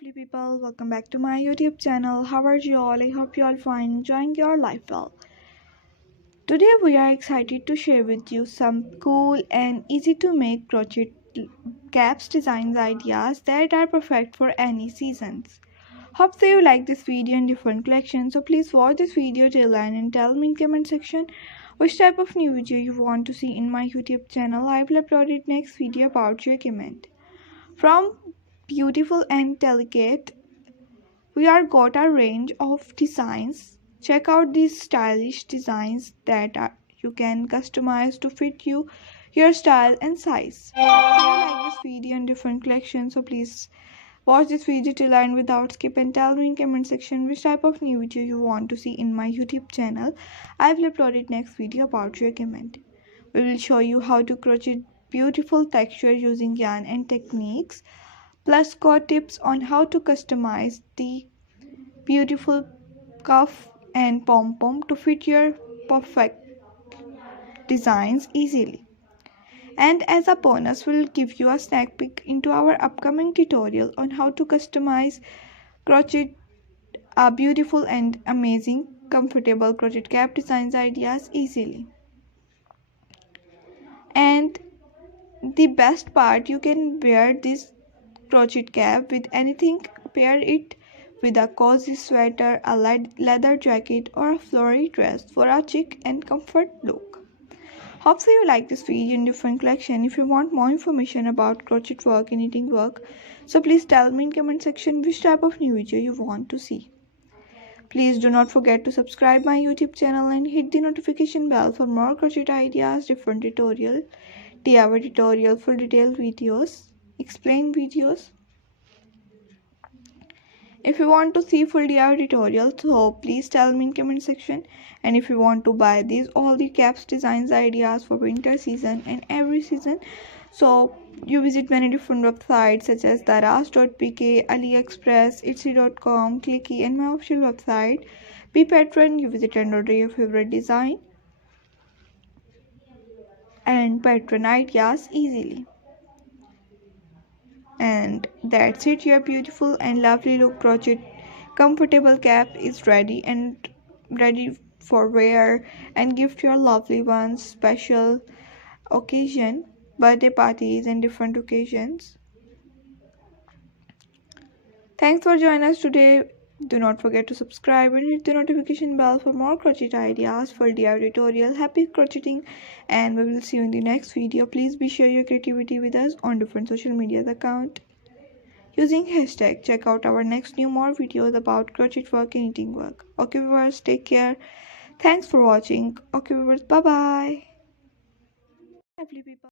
lovely people, welcome back to my YouTube channel. How are you all? I hope you all fine, enjoying your life well. Today we are excited to share with you some cool and easy to make crochet caps designs ideas that are perfect for any seasons. Hope so you like this video and different collections, so please watch this video till end and tell me in comment section which type of new video you want to see in my YouTube channel. I will upload it next video about your comment. From beautiful and delicate, we are got a range of designs. Check out these stylish designs that you can customize to fit your style and size. If you like this video and different collections, so please watch this video till end without skip and tell me in comment section which type of new video you want to see in my YouTube channel. I will upload it next video about your comment. We will show you how to crochet beautiful texture using yarn and techniques, plus got tips on how to customize the beautiful cuff and pom-pom to fit your perfect designs easily. And as a bonus, we'll give you a snack peek into our upcoming tutorial on how to customize crochet beautiful and amazing comfortable crochet cap designs ideas easily. And the best part, you can wear this crochet cap with anything. Pair it with a cozy sweater, a leather jacket, or a floral dress for a chic and comfort look. Hope so you like this video in different collection. If you want more information about crochet work and knitting work, so please tell me in comment section which type of new video you want to see. Please do not forget to subscribe my YouTube channel and hit the notification bell for more crochet ideas, different tutorial, DIY tutorial, full detailed videos, explain videos. If you want to see full DIY tutorials, so please tell me in comment section. And if you want to buy these all the caps designs ideas for winter season and every season, so you visit many different websites such as daras.pk, AliExpress, etsy.com, Clicky, and my official website. Be patron, you visit and order your favorite design and patron ideas easily. And that's it, your beautiful and lovely look crochet comfortable cap is ready for wear and gift your lovely ones, special occasion, birthday parties, and different occasions. Thanks for joining us today. Do not forget to subscribe and hit the notification bell for more crochet ideas for DIY tutorial. Happy crocheting, and we will see you in the next video. Please be share your creativity with us on different social media account using hashtag. Check out our next more videos about crochet work and knitting work. Okay viewers, take care. Thanks for watching. Okay viewers, bye bye. Lovely people.